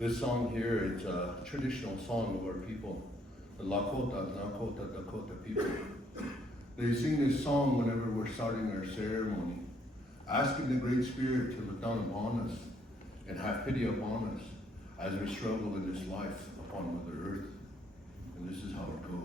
This song here, it's a traditional song of our people, the Lakota, Dakota people. They sing this song whenever we're starting our ceremony, asking the Great Spirit to look down upon us and have pity upon us as we struggle in this life upon Mother Earth. And this is how it goes.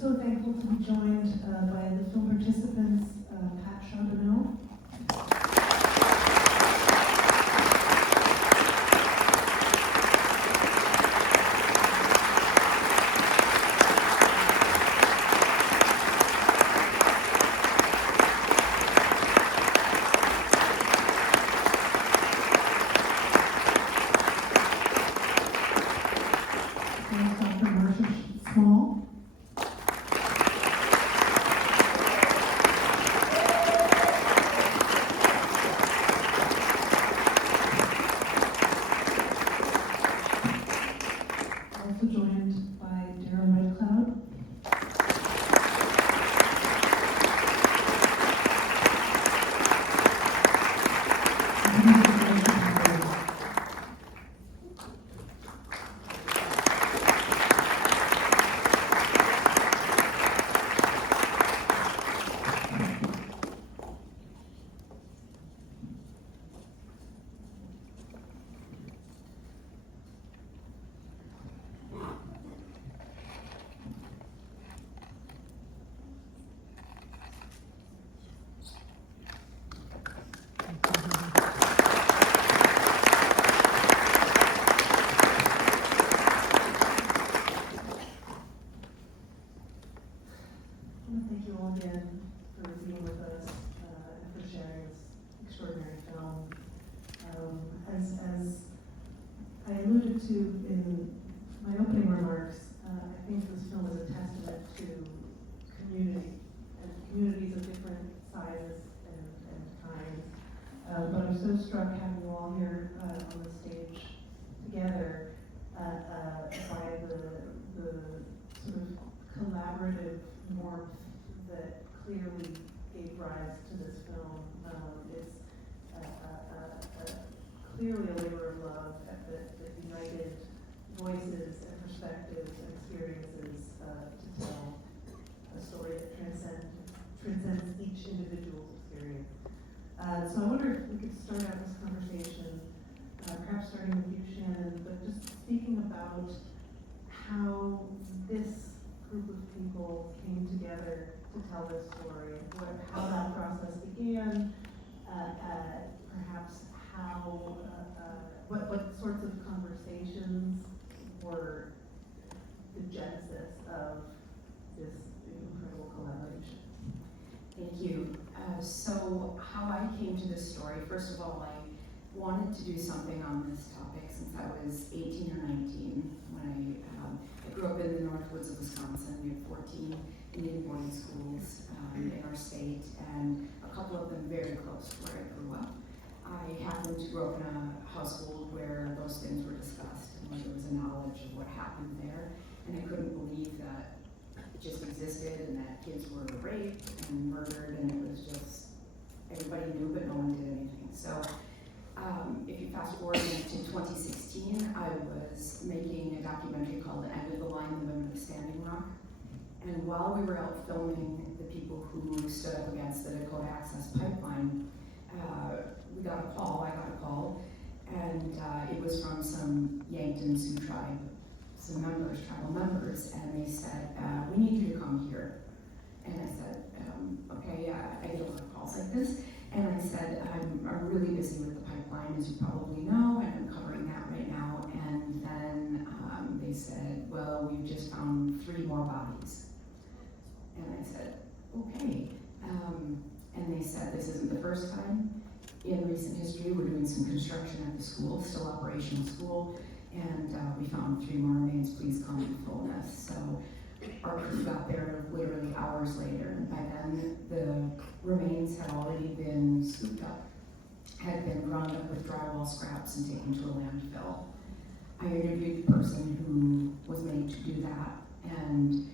So thankful to be joined by the film participants, Charbonneau. And Dr. Marsha Small. Also joined by Darrell Red Cloud. Thank you all again for being with us and for sharing this extraordinary film. As I alluded to in my opening remarks, I think this film is a testament to community and communities of different sizes and kinds. But I'm so struck having you all here on the stage together by the sort of collaborative warmth that clearly gave rise to this film. It's clearly a labor of love that united voices and perspectives and experiences to tell a story that transcends each each individual's experience. So I wonder if we could start out this conversation, perhaps starting with you, Shannon, but just speaking about how this group of people came together to tell this story, how that process began, perhaps how, what sorts of conversations were the genesis of this incredible collaboration. Thank you. So how I came to this story, first of all, I wanted to do something on this topic since I was 18 or 19 when I grew up in the north woods of Wisconsin. We had 14 Indian boarding schools in our state, and a couple of them very close to where I grew up. I happened to grow up in a household where those things were discussed and where there was a knowledge of what happened there, and I couldn't believe that it just existed and that kids were raped and murdered, and it was just, everybody knew but no one did anything. So if you fast forward to 2016, I was making a documentary called The End of the Line, The Women of Standing Rock. And while we were out filming the people who stood up against the Dakota Access Pipeline, I got a call, and it was from some Yankton Sioux tribe, some members, tribal members, and they said, we need you to come here. And I said, okay, I get a lot of calls like this. And I said, I'm really busy with the pipeline, as you probably know, and I'm covering that right now. And then they said, well, we've just found 3 more bodies. And I said, okay. And they said, this isn't the first time. In recent history, we're doing some construction at the school, still operational school, and we found 3 more remains, please come in fullness. So our crew got there literally hours later, and by then the remains had already been scooped up, had been ground up with drywall scraps and taken to a landfill. I interviewed the person who was made to do that, and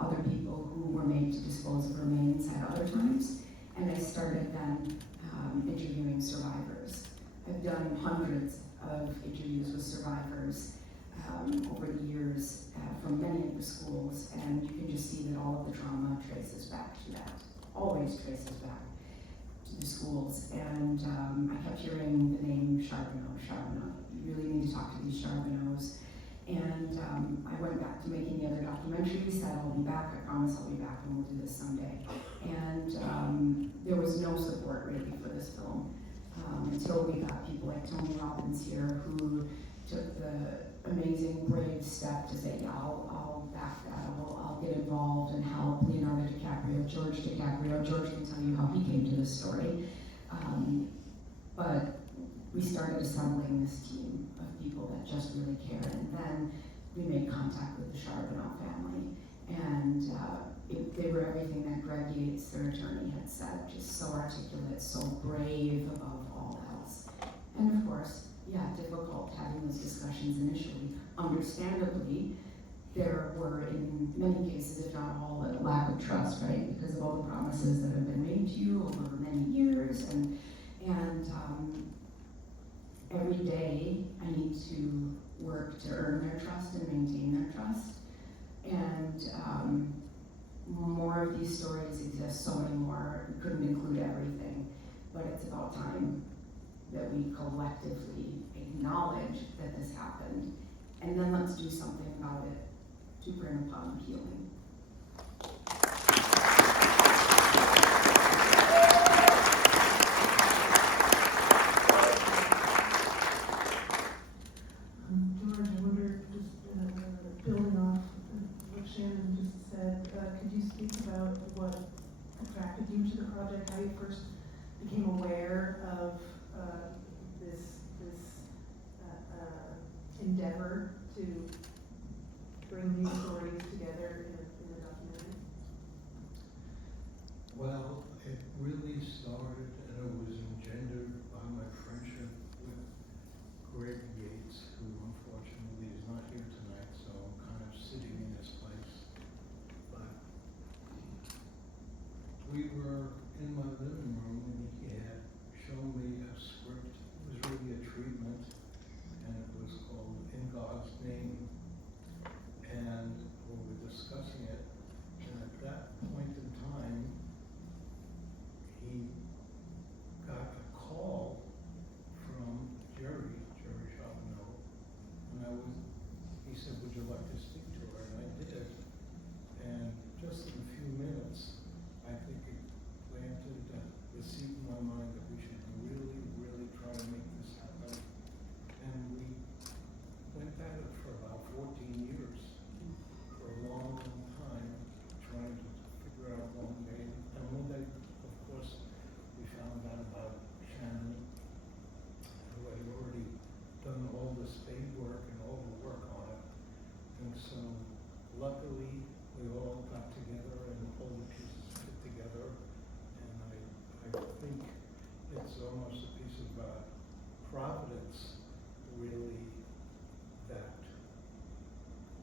other people who were made to dispose of remains at other times, and I started then interviewing survivors. I've done hundreds of interviews with survivors over the years from many of the schools, and you can just see that all of the trauma traces back to that, always traces back to the schools. And I kept hearing the name Charbonneau. You really need to talk to these Charbonneaus. And I went back to making the other documentary, said I'll be back, I promise I'll be back, and we'll do this someday. And there was no support really for this film until we got people like Tony Robbins here, who took the amazing, brave step to say, yeah, I'll back that, I'll get involved and help. Leonardo DiCaprio, George DiCaprio. George can tell you how he came to this story. But we started assembling this team of people that just really cared, and then we made contact with the Charbonneau family, and they were everything that Greg Yates, their attorney, had said, just so articulate, so brave above all else. And of course, yeah, difficult having those discussions initially. Understandably, there were, in many cases, if not all, a lack of trust, right? Because of all the promises that have been made to you over many years, and every day I need to work to earn their trust and maintain their trust. And more of these stories exist, so many more. We couldn't include everything, but it's about time that we collectively acknowledge that this happened, and then let's do something about it to bring upon healing. George, I wonder, just building off what Shannon just said, could you speak about what attracted you to the project, how you first became aware of this endeavor to bring these stories together in a documentary? Well, it really started, and it was engendered by my friendship with Greg Yates, who unfortunately is not here tonight, so I'm kind of sitting in his place. But we were in my living room, and he had shown me a script. It was really a treatment, and it was called In God's Name. And we were discussing it, and at that point in time, almost a piece of providence, really, that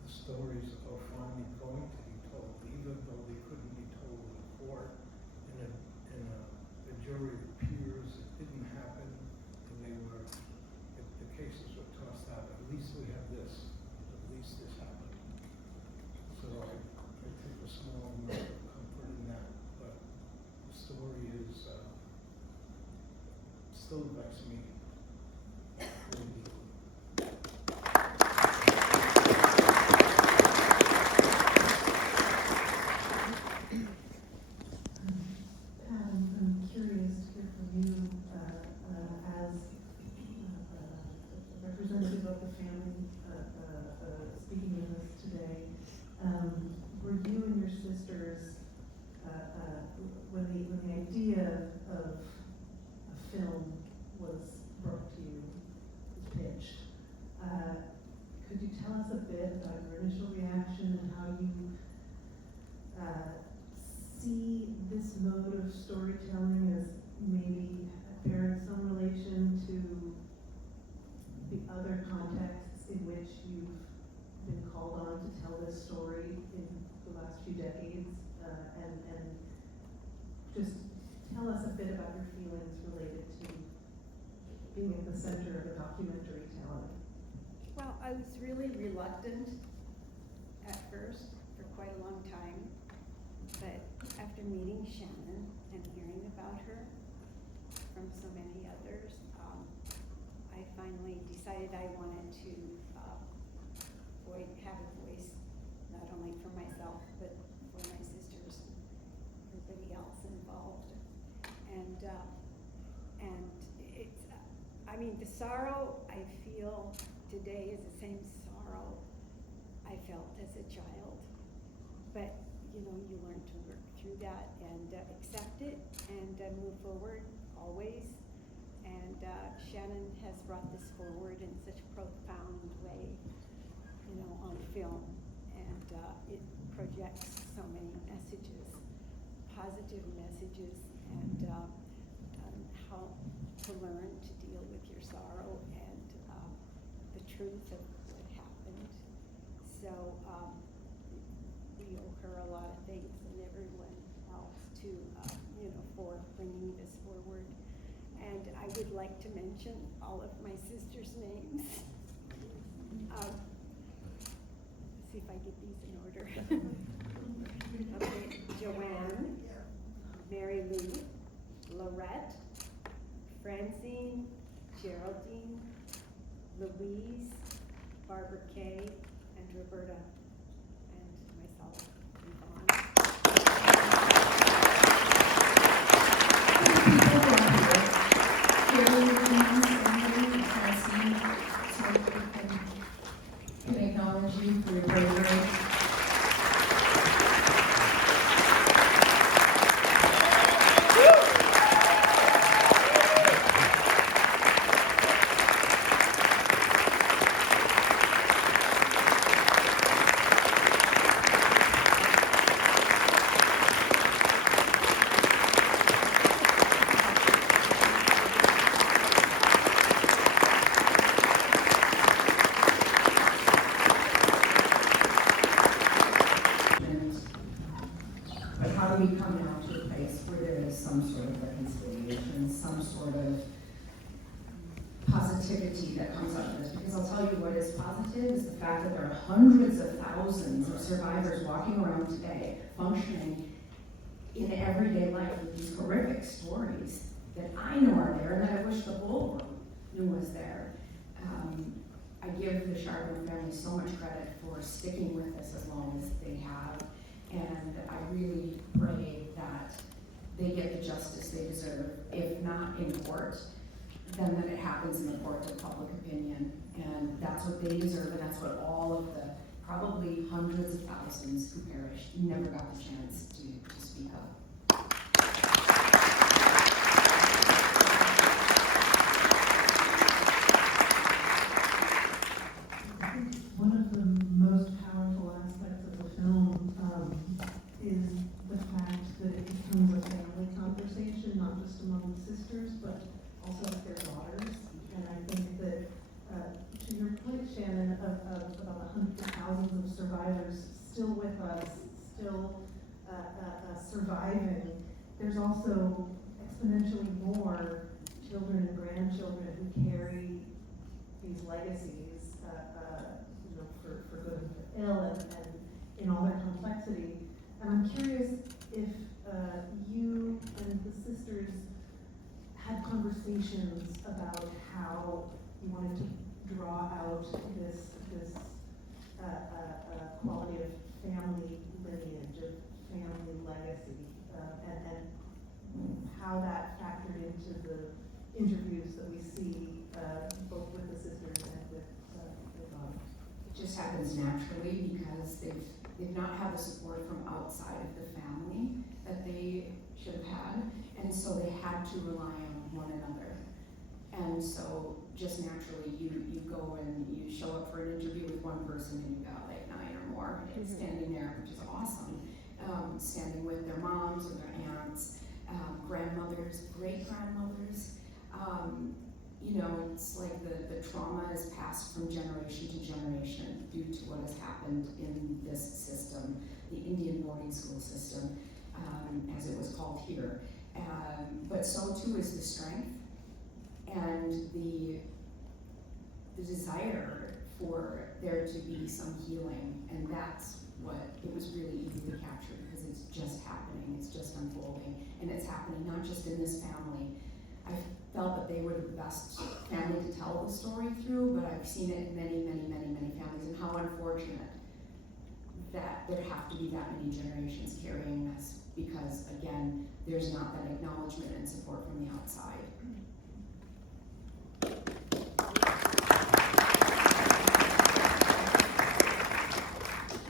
the stories are finally going to be told, even though they couldn't be told in a court, in a jury of peers. It didn't happen, and the cases were tossed out. At least we have this. At least this happened. So I take a small amount of comfort in that, but the story is still affects me. I'm curious to hear from you as a representative of the family speaking with us today. Were you and your sisters, when the idea of a film was brought to you, was pitched, could you tell us a bit about your initial reaction and how you see this mode of storytelling as maybe bearing some relation to the other contexts in which you've been called on to tell this story in the last few decades, and just tell us a bit about your feelings related to being at the center of a documentary telling. Well, I was really reluctant at first for quite a long time, but after meeting Shannon and hearing about her from so many others, I finally decided I wanted to have a voice, not only for myself, but for my sisters and everybody else involved. And it's, I mean, the sorrow I feel today is the same sorrow I felt as a child. But, you know, you learn to work through that and accept it and move forward always. And Shannon has brought this forward in such a profound way, you know, on film. And it projects so many messages, positive messages, and how to learn to deal with your sorrow and the truth of what happened. So we owe her a lot of thanks and everyone else to, you know, for bringing this forward. And I would like to mention all of my sisters' names. See if I get these in order. Okay, Joanne, Mary Lou, Lorette, Francine, Geraldine, Louise, Barbara Kay, and Roberta, and myself, Yvonne. Can I acknowledge you for your bravery? But how do we come now to a place where there is some sort of reconciliation, some sort of positivity that comes out of this? Because I'll tell you what is positive is the fact that there are hundreds of thousands of survivors walking around today, functioning in everyday life with these horrific stories that I know are there and that I wish the whole world knew was there. I give the Charbonneau family so much credit for sticking with this as long as they have. And I really pray that they get the justice they deserve, if not in court, then that it happens in the court of public opinion. And that's what they deserve, and that's what all of the probably hundreds of thousands who perished never got the chance to speak of. One of the most powerful aspects of the film is the fact that it becomes a family conversation, not just among the sisters, but still with us, still surviving, there's also exponentially more children and grandchildren who carry these legacies, you know, for good and for ill, and in all their complexity. And I'm curious if you and the sisters had conversations about how you wanted to draw out this quality of family lineage, of family legacy, and how that factored into the interviews that we see both with the sisters and with Yvonne. It just happens naturally because they've not had the support from outside of the family that they should have had, and so they had to rely on one another. And so just naturally you go and you show up for an interview with one person and you got like 9 or more standing there, which is awesome. Standing with their moms or their aunts, grandmothers, great-grandmothers. You know, it's like the trauma is passed from generation to generation due to what has happened in this system, the Indian boarding school system, as it was called here. But so too is the strength and the desire for there to be some healing, and that's what it was really easy to capture because it's just happening, it's just unfolding, and it's happening not just in this family. I felt that they were the best family to tell the story through, but I've seen it in many, many, many, many families, and how unfortunate that there have to be that many generations carrying this, because again, there's not that acknowledgement and support from the outside.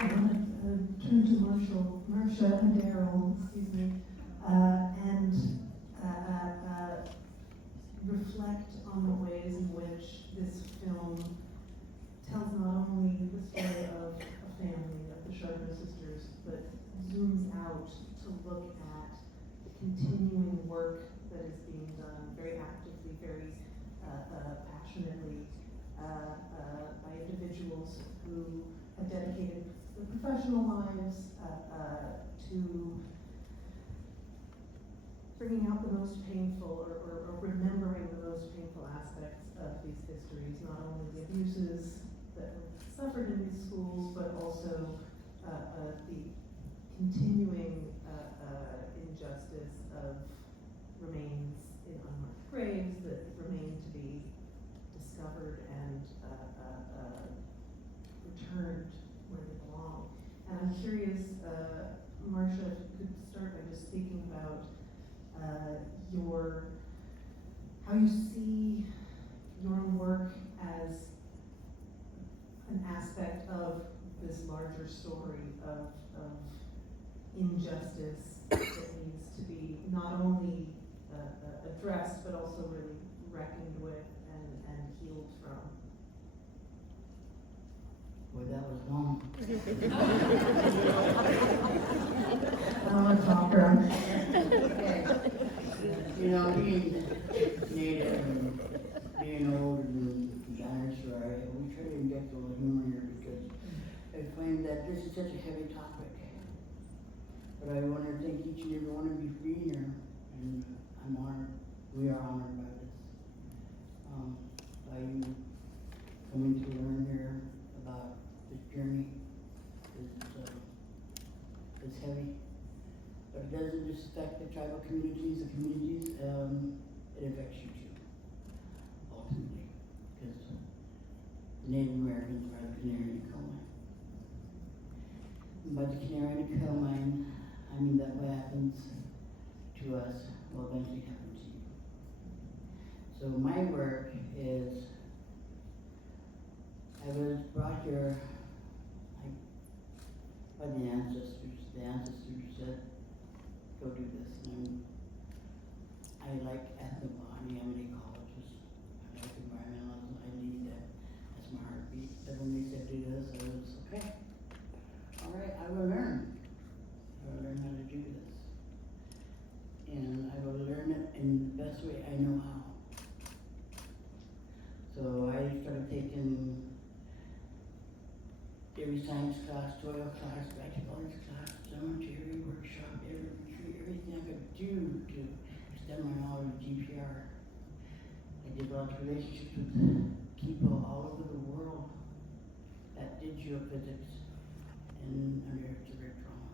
I want to turn to Marsha and Darrell, excuse me, and reflect on the ways in which this film tells not only the story of a family, of the Charbonneau sisters, but zooms out to look at the continuing work that is being done very actively, very passionately by individuals who have dedicated their professional lives to bringing out the most painful or remembering the most painful aspects of these histories, not only the abuses that were suffered in these schools, but also the continuing injustice of remains in unmarked graves that remain to be discovered and returned where they belong. And I'm curious, Marsha, if you could start by just speaking about how you see your work as an aspect of this larger story of injustice that needs to be not only addressed, but also really reckoned with and healed from. Boy, that was long. I'm a talker. You know, being native and being old and the dinosaur, we try to inject a little humor here because I find that this is such a heavy topic. But I want to thank each and every one of you for being here, and I'm honored. We are honored by this. By you coming to learn here about this journey is heavy. But it doesn't just affect the tribal communities, it affects you too, ultimately, because the Native Americans are the canary in the coal mine. And by the canary in the coal mine, I mean that what happens to us will eventually happen to you. So my work is, I was brought here by the ancestors. The ancestors said, go do this. And I like ethnobotany, I'm in ecologist. I like environmentalism, I need that as my heartbeat. But when they said do this, I was, okay, all right, I will learn. I will learn how to do this. And I will learn it in the best way I know how. So I started taking every science class soil class, bachelor's class, cemetery, workshop, everything I could do to extend my knowledge of GPR. I developed relationships with people all over the world that did geophysics and unearthed severe trauma.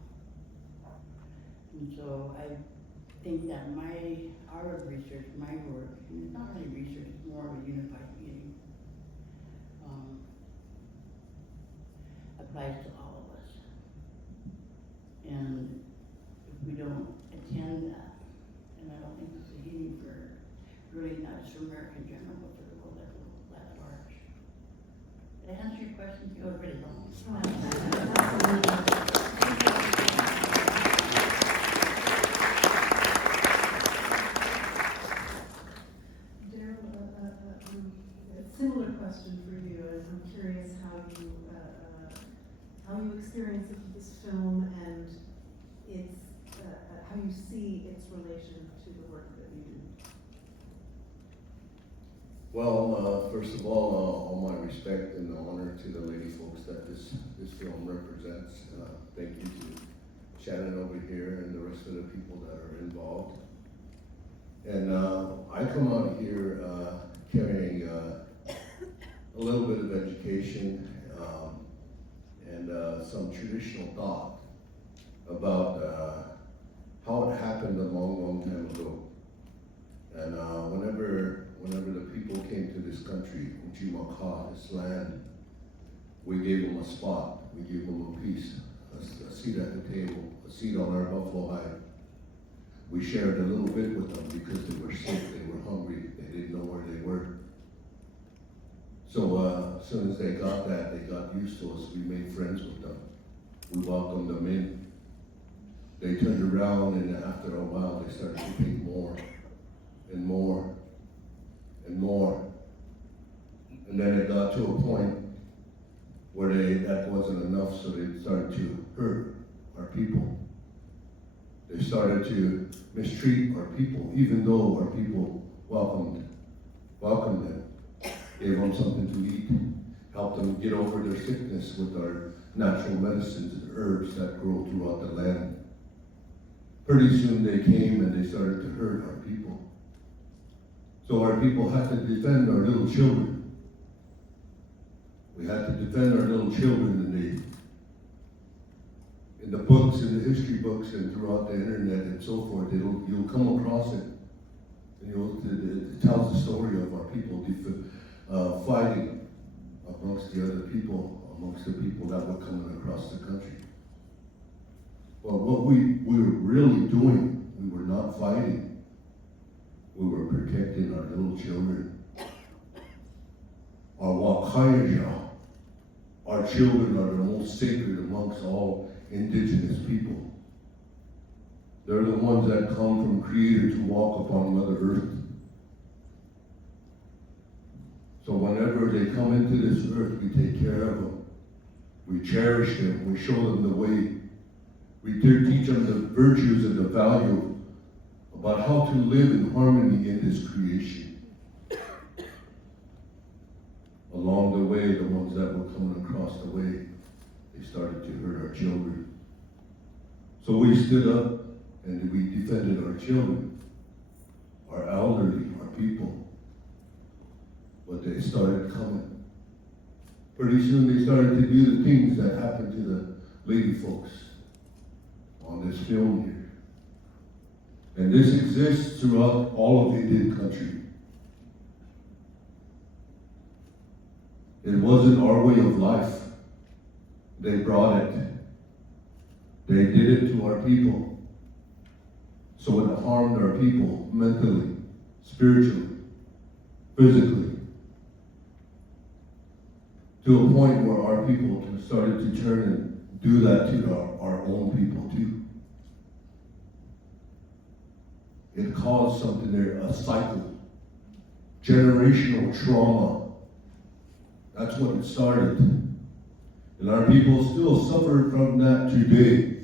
And so I think that our research, my work, and it's not really research, it's more of a unified meaning, applies to all of us. And if we don't attend that, and I don't think it's a healing for really not just for America in general, but for the world at large. Did I answer your question? You were really long. Darrell, a similar question for you. I'm curious how you experience this film and its how you see its relation to the work that you do. Well, first of all my respect and honor to the lady folks that this film represents. Thank you to Shannon over here and the rest of the people that are involved. And I come out here carrying a little bit of education and some traditional thought about how it happened a long time ago. And whenever the people came to this country, Uchimaka, this land, we gave them a spot, we gave them a piece, a seat at the table, a seat on our buffalo hide. We shared a little bit with them because they were sick, they were hungry, they didn't know where they were. So as soon as they got that, they got used to us, we made friends with them. We welcomed them in. They turned around and after a while they started to pay more and more and more. And then it got to a point where that wasn't enough, so they started to hurt our people. They started to mistreat our people, even though our people welcomed them, gave them something to eat, helped them get over their sickness with our natural medicines and herbs that grow throughout the land. Pretty soon they came and they started to hurt our people. So our people had to defend our little children. We had to defend our little children, and in the books, in the history books, and throughout the internet and so forth, you'll come across it, and it tells the story of our people fighting amongst the other people, amongst the people that were coming across the country. Well, what we were really doing, we were not fighting. We were protecting our little children. Our Wakayaja, our children are the most sacred amongst all indigenous people. They're the ones that come from Creator to walk upon Mother Earth. So whenever they come into this earth, we take care of them. We cherish them. We show them the way. We teach them the virtues and the value about how to live in harmony in this creation. Along the way, the ones that were coming across the way, they started to hurt our children. So we stood up and we defended our children, our elderly, our people. But they started coming. Pretty soon they started to do the things that happened to the lady folks on this film here. And this exists throughout all of Indian country. It wasn't our way of life. They brought it. They did it to our people. So it harmed our people mentally, spiritually, physically. To a point where our people started to turn and do that to our own people too. It caused something there, a cycle, generational trauma. That's what it started. And our people still suffer from that today.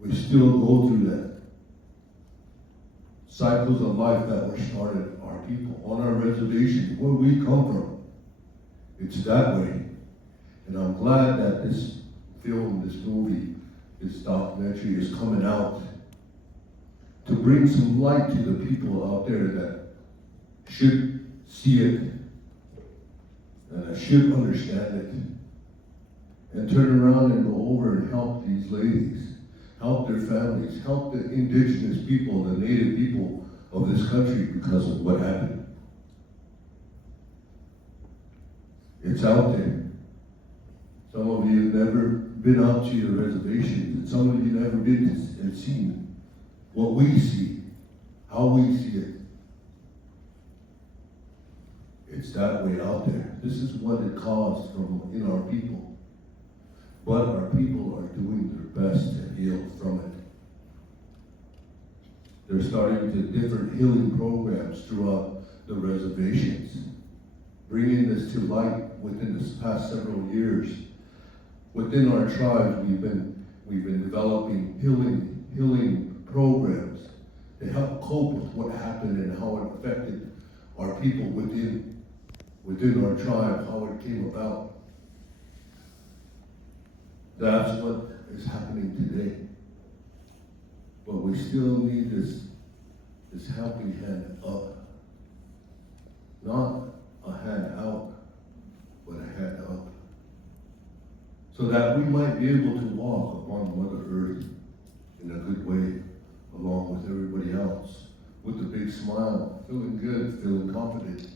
We still go through that. Cycles of life that were started, our people, on our reservation, where we come from. It's that way. And I'm glad that this film, this movie, this documentary is coming out to bring some light to the people out there that should see it and that should understand it and turn around and go over and help these ladies, help their families, help the indigenous people, the native people of this country because of what happened. It's out there. Some of you have never been out to your reservations, and some of you never been and seen what we see, how we see it. It's that way out there. This is what it caused from in our people. But our people are doing their best to heal from it. They're starting to different healing programs throughout the reservations, bringing this to light within this past several years. Within our tribes, we've been developing healing programs to help cope with what happened and how it affected our people within our tribe, how it came about. That's what is happening today. But we still need this helping hand up. Not a hand out, but a hand up. So that we might be able to walk upon Mother Earth in a good way, along with everybody else, with a big smile, feeling good, feeling confident.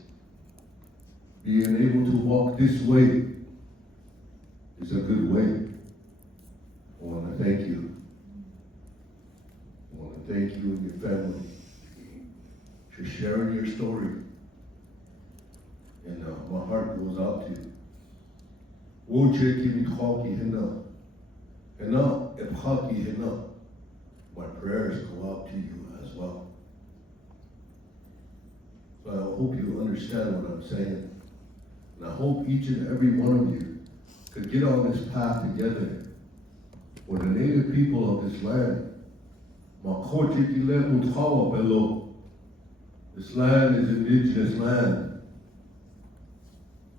Being able to walk this way is a good way. I want to thank you. I want to thank you and your family for sharing your story. And my heart goes out to you. My prayers go out to you as well. So I hope you understand what I'm saying. And I hope each and every one of you could get on this path together for the native people of this land. This land is indigenous land.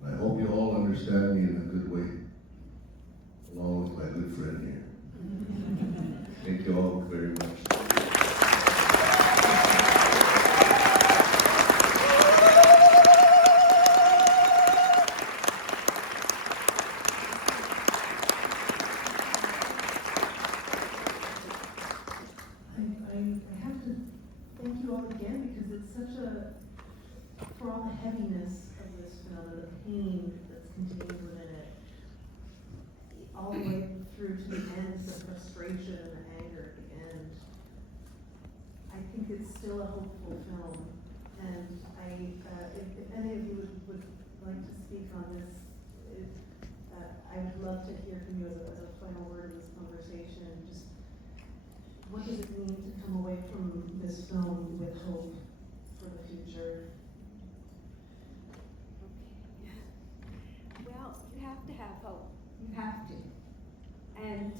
I hope you all understand me in a good way, along with my good friend here. Thank you all very much. I have to thank you all again because it's such a, for all the heaviness of this film and the pain that's contained within it, all the way through to the end, the frustration and the anger at the end. I think it's still a hopeful film, and if any of you would like to speak on this, I would love to hear from you as a final word in this conversation. Just what does it mean to come away from this film with hope for the future? Okay. Well, you have to have hope. You have to. And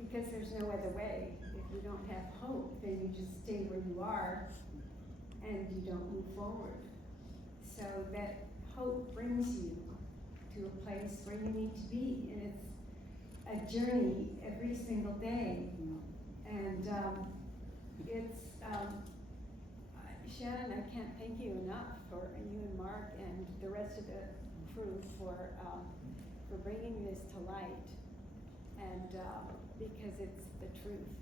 because there's no other way. If you don't have hope, then you just stay where you are and you don't move forward. So that hope brings you to a place where you need to be. And it's a journey every single day. And Shannon, I can't thank you enough for you and Mark and the rest of the crew for bringing this to light. And because it's the truth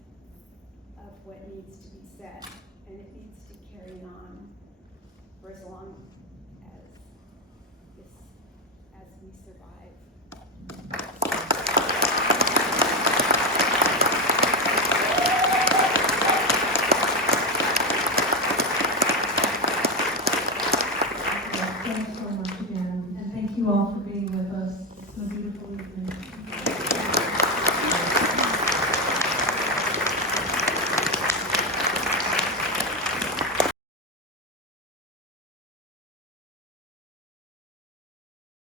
of what needs to be said, and it needs to carry on for as long as we survive.